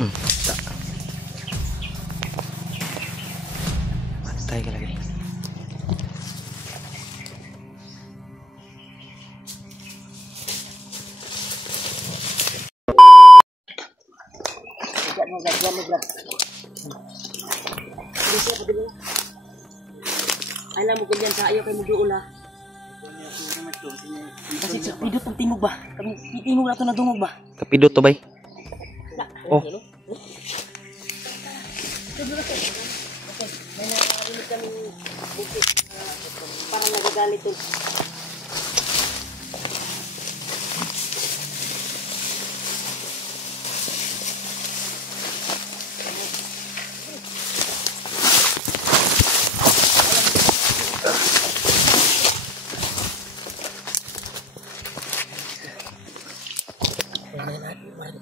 Tak. Patay ka lagi. Alam mo ganyan sa ayaw kay mo duula. Kasi sa pidot ang timog ba? Kami timog na ito na dungog ba? Kapidot to bay. Oh. Okay, may narinig kami bukit. Parang nagagalit yun.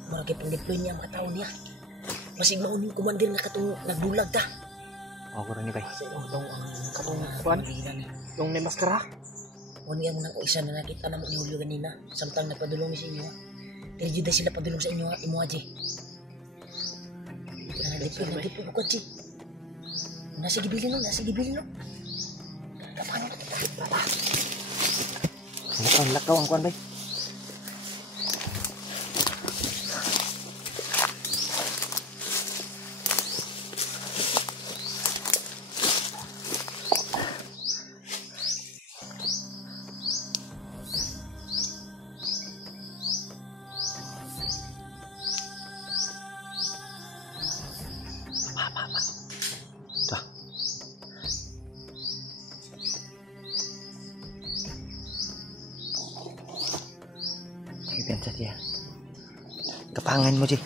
Maragay pang deploy niya mga tao niya. Masig maunin kumandir na katong nagbulag ta. Ako rin ni bay. Katong kuan? Yung may maskara? Huwag niya muna ko isa na nakita na mo ni Julio ganina. Samtang nagpadulong sa inyo. Pero dito sila padulong sa inyo imo aji. Nagdiploy ko aji. Nasa gibilin no. Kapano na kita? Bata. Lakaw ang kuan bay. Dah. Biasa dia. Kepangan mo sih.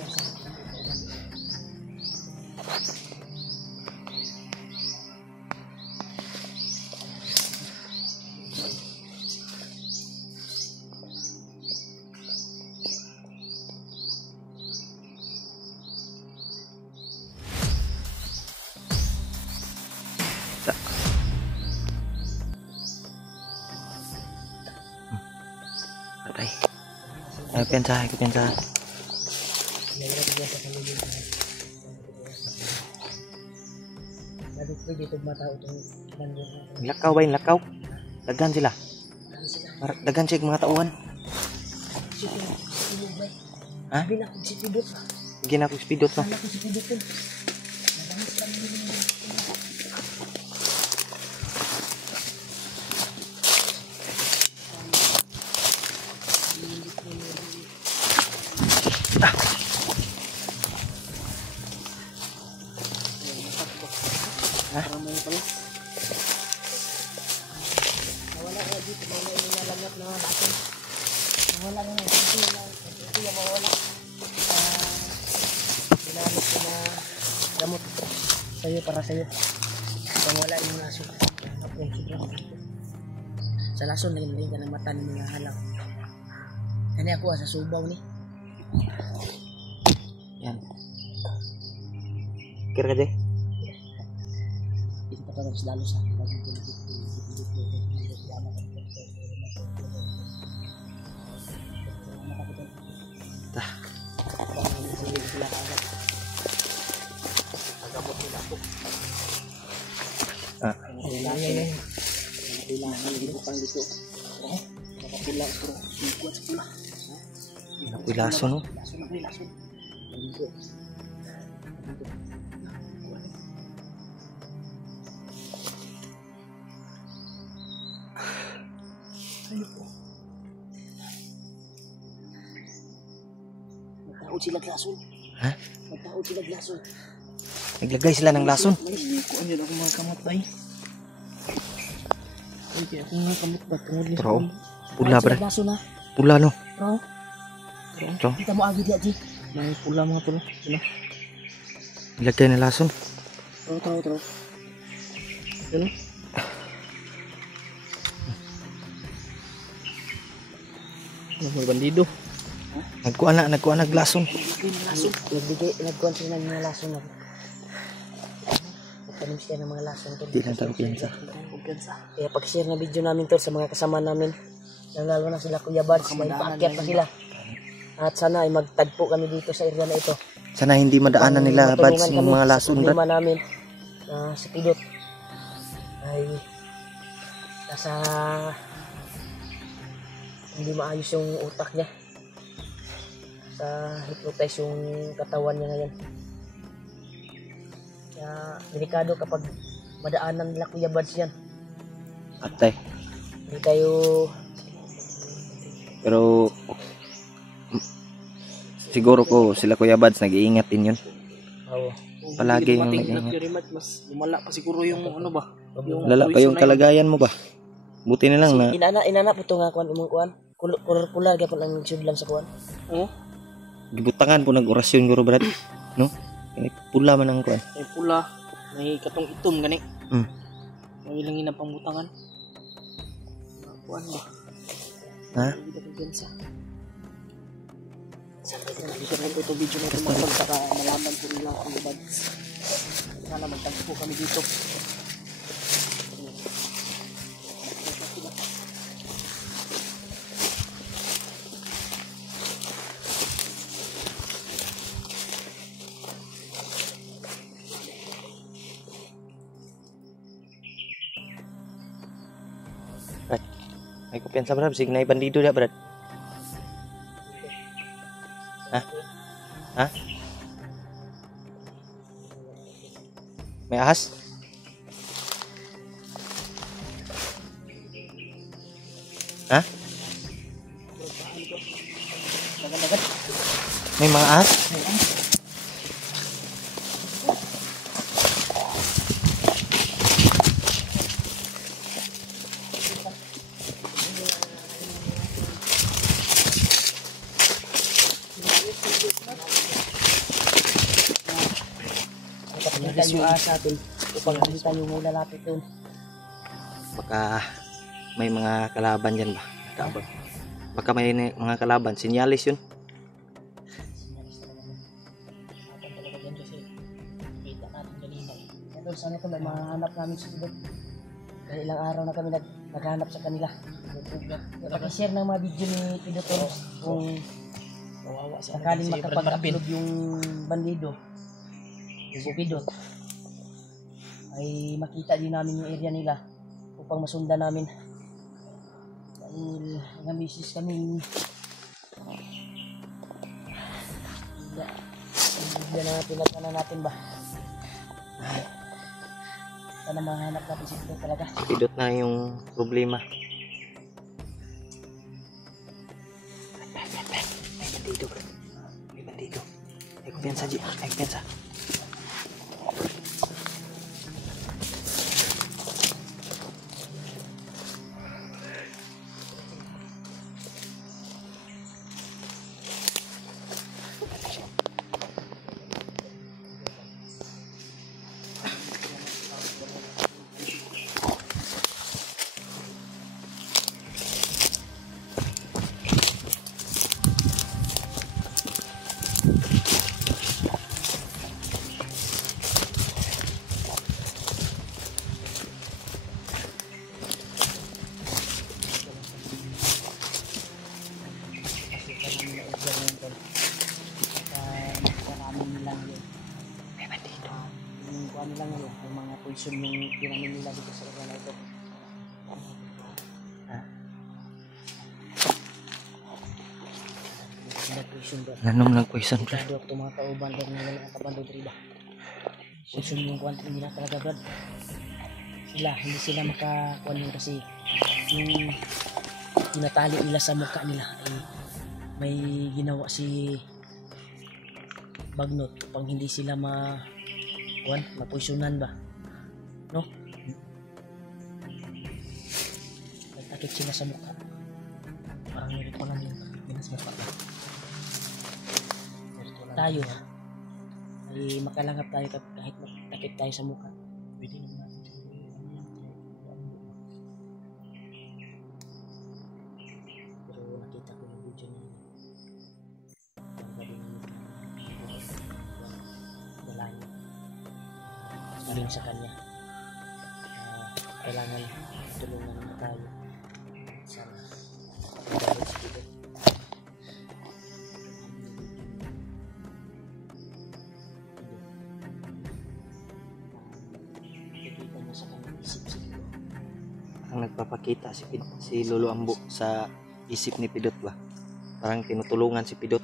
Patay. Ayo pensa. Lakaw. Dagan sila. Dagan sila mga tauhan. Ha? Gina ko speedot no. Nawala na dito, nilalangat na natin. Nawala na ito yung mawala. Ginamit ko na gamot sa'yo para sa'yo. Pang wala yung lason. Sa lason, naging ka ng mata ng mga halaw. Yan ako sa subaw ni. Yan. Kira ka deh. Ito pa tapos lalo sa akin. Dah. Lason no. Nagtaod sila lason. Ha? Nagtaod sila lason. Naglagay sila ng lason. Ko ano ako mga kamot bay. Ay kaya ako mga kamot ba tungod ni. Bro. Pula bro. Lason na. Pula no. Bro. Bro. Kita mo agi dia ji. May pula mga tulo. Sino? Naglagay ng lason. Tro. Sino? Mga bandido. Nagkuha na glason. Nagkuhan sila ng mga lason. Nagtanim sila ng mga lason. Di lang tayo piyansa. Kaya pag-share na video namin to sa mga kasama namin. Lalo na sila Kuya Bads. May paakyat pa sila. At sana ay magtagpo kami dito sa area na ito. Sana hindi madaanan nila Bads yung mga lason, Brad. Problema namin na si Pidot ay nasa hindi maayos yung utak niya. Sa hypnotize yung katawan niya ngayon. Kaya delikado kapag madaanan nila Kuya Bads yan. Atay. Hindi tayo Pero siguro ko sila Kuya Bads nag-iingat din yun. Palagi yung nag-iingat. mas lumala pa siguro yung ano ba? Yung Lala pa yung kalagayan mo ba? Buti na lang na inana po ito nga kuan imong kuan. Kular gyapon ang sudlan sa kuan. Oo. gibutangan po nag-orasyon guro Brad. No? Kaya pula man ang kuan. May pula, may katong itom gani. May ilang ina pangbutangan. Kuan ba? Ha? Dito na ito video na ito para malaman po nila ang Bads. Sana magtagpo kami dito. May kumpiyansa Brad, sige na bandido dia Brad. Ha? May ahas? Ha? May mga ahas? Nakita yung ahas natin upang nakita yung may lalapit doon. Baka may mga kalaban dyan ba? Nakabag. Baka may mga kalaban. Sinyalis yun. Kita natin kanina. Pero sana ito may mahanap namin sa doon. Dahil ilang araw na kami naghanap sa kanila. Pakishare ng mga video ni Pidot kung sakaling makapag-upload yung bandido. Si Pidot ay makita din namin yung area nila upang masundan namin. Dahil mga misis kami bigla na pinatana natin ba. Sana mahanap natin si Pidot talaga. Pidot na yung problema. May bandido bro. May bandido. May kumpiyansa Ji. May kumpiyansa. Ano lang yun, yung mga poison yung tinamin nila dito sa area na ito. Poison ba? Nanom lang poison bro. Masyado ako mga kauban doon nila nakabando dito ba? Poison yung kuwan nila talaga Brad. Hindi sila makakuan yun kasi yung tinatali nila sa mukha nila ay may ginawa si Bagnot upang hindi sila mapoisonan ba, no? Nagtakip sila sa mukha. Parang meron pa lang yung pinas mukha ba? Tayo ay makalangap tayo kahit magtakip tayo sa mukha. Pwede naman natin. Pero nakita ko yung video niya. Dalayan galing sa kanya. Kailangan tulungan na tayo. Sana dahil sa Pidot. Ang nagpapakita si Lolo Ambo sa isip ni Pidot ba? Parang tinutulungan si Pidot.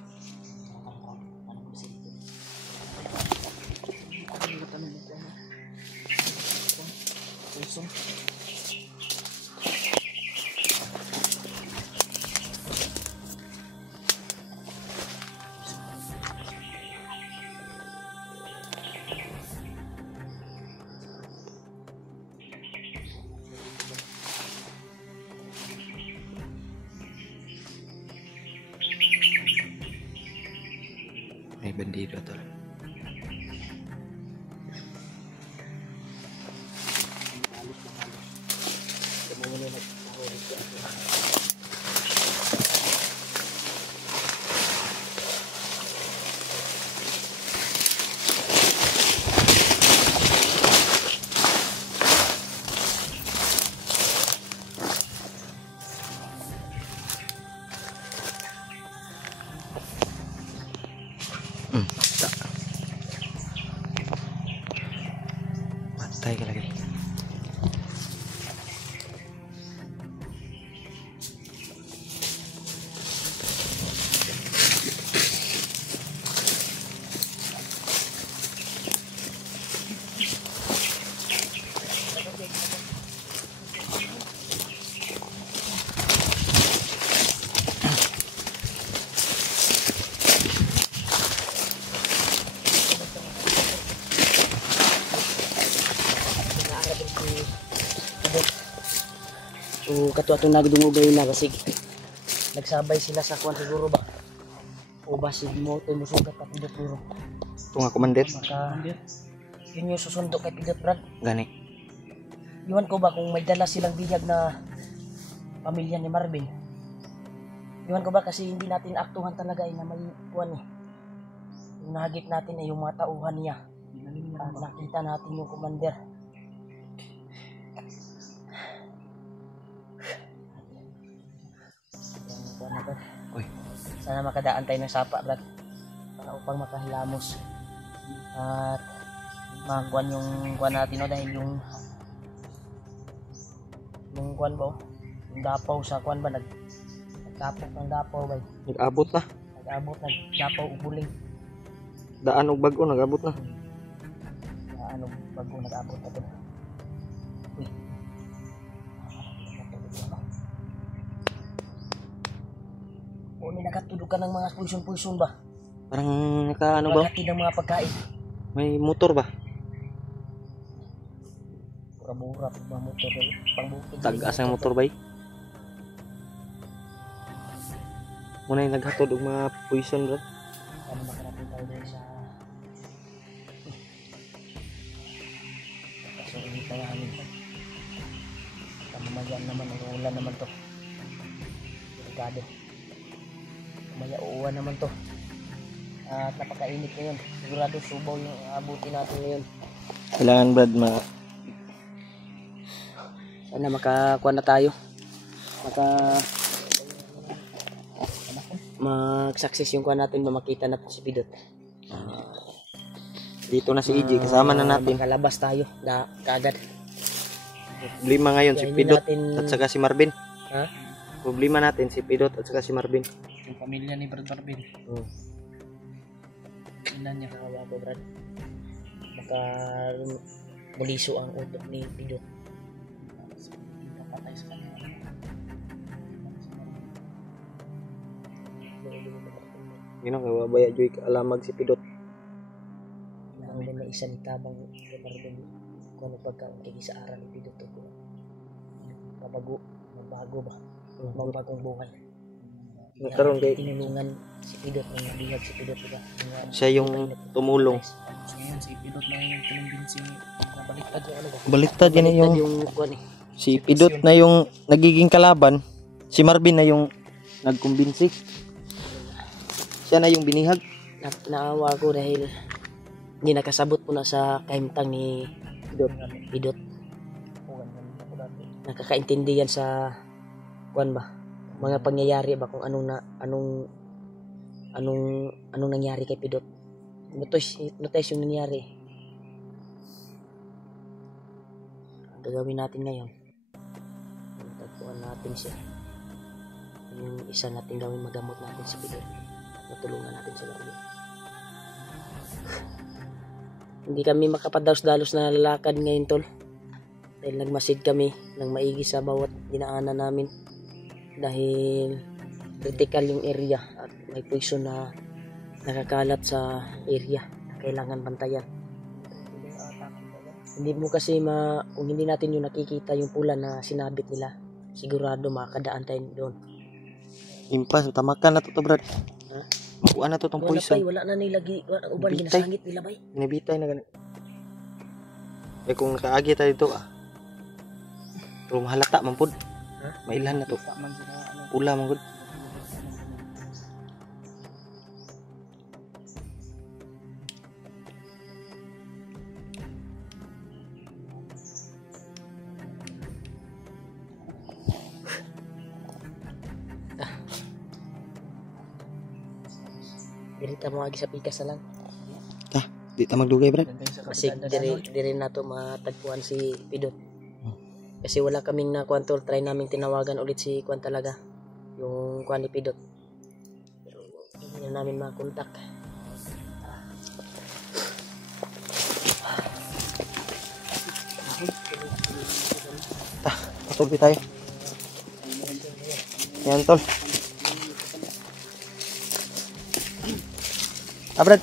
May bandido tol. Matay ka lagi. So kato atong nagdungugay na kasi nagsabay sila sa kuan siguro ba. O ba si mo to musugat pa Pidot siguro. Ito nga commander. Maka yun yung susundo kay Pidot Brad. Gani. Iwan ko ba kung may dala silang bihag na pamilya ni Marvin. Iwan ko ba kasi hindi natin aktuhan talaga na may kuan eh. Yung nahagip natin ay yung mga tauhan niya. At nakita natin yung commander. Uy. Sana makadaan tayo ng sapa, Brad. Para upang makahilamos. At makakuan yung kuan natin, no? Dahil yung kuan ba, yung dapaw sa kuan ba, nagtapok ng dapaw ba? Nag-abot na. Nag-abot, nagdapaw ubuling. Daan og bag-o nag-abot na. Ano, bago nag-abot na to. Uy. O, may nakatulog ka ng mga pulson-pulson ba? Parang naka ano ba? Maghatid ng mga pagkain. May motor ba? Mura-mura, mga motor ba? Pangbukid. Tagas ang motor ba? Muna yung naghatod og mga poison bro. Ano makarapin tayo dahil sa... Kaso hindi tayo hamin. Kamamayan naman, ang ulan naman to. Delikado. Kamaya uuwan naman to. At napakainit ngayon. Sigurado subaw yung abutin natin ngayon. Kailangan Brad Sana makakuha na tayo. Mag-success yung kuha natin, makita na po si Pidot. dito na si EJ kasama na natin. Makalabas tayo na kaagad. Problema ngayon si Kaya Pidot natin- at saka si Marvin. Ha? Problema natin si Pidot at saka si Marvin. Yung pamilya ni Brad Marvin. Ilan niya kawawa ko, Brad. Baka muliso ang utok ni Pidot. Patay sa kanya. You know, kawabaya joy alamag si Pidot. Ang na isa ni Tabang kay Marvin kung ano pagkaon kay sa aral ni Pidot ko. Magbago ba? Magbagong buhay. Nagkaroon kay Tinulungan si Pidot ng bihag si Pidot diba? siya yung tumulong. Ngayon si Pidot na yung kinumbinsi na baliktad yung ano ba? Baliktad yan yung yung kuan eh. si Pidot na yung nagiging kalaban, si Marvin na yung nagkumbinsi. Siya na yung binihag. Naawa ko dahil hindi nakasabot po na sa kahimtang ni Pidot. Nakakaintindi yan sa kuan ba? Mga pangyayari ba kung anong nangyari kay Pidot. Notice yung nangyari. gagawin natin ngayon, tagpuan natin siya. Yung isa natin gawin, magamot natin si Pidot. Matulungan natin sila ulit. Hindi kami makapadalos-dalos na lalakad ngayon, tol. Dahil nagmasid kami ng maigi sa bawat dinaanan namin. Dahil critical yung area at may poison na nakakalat sa area na kailangan bantayan. Hindi mo kasi kung hindi natin yung nakikita yung pula na sinabit nila, sigurado makakadaan tayo doon. Impas, tamakan na to brad. Ha? Makuha na to tong poison. Wala na nilagi, uban Bitay. ginasangit nila bay. Binibitay na ganun. Kung nakaagi tayo dito pero mahalata man pud. Ha? Mailan na to. Pula man pud. Dirita mo agi sa pikas na lang. Di ta magdugay brad. Kasi dire na to matagpuan si Pidot. Kasi wala kaming nakuha, tol. Try namin tinawagan ulit si Kwan talaga. Yung Kwan ni Pidot. Pero hindi na namin makontak. Patulpi tayo. Yan tol. Brad.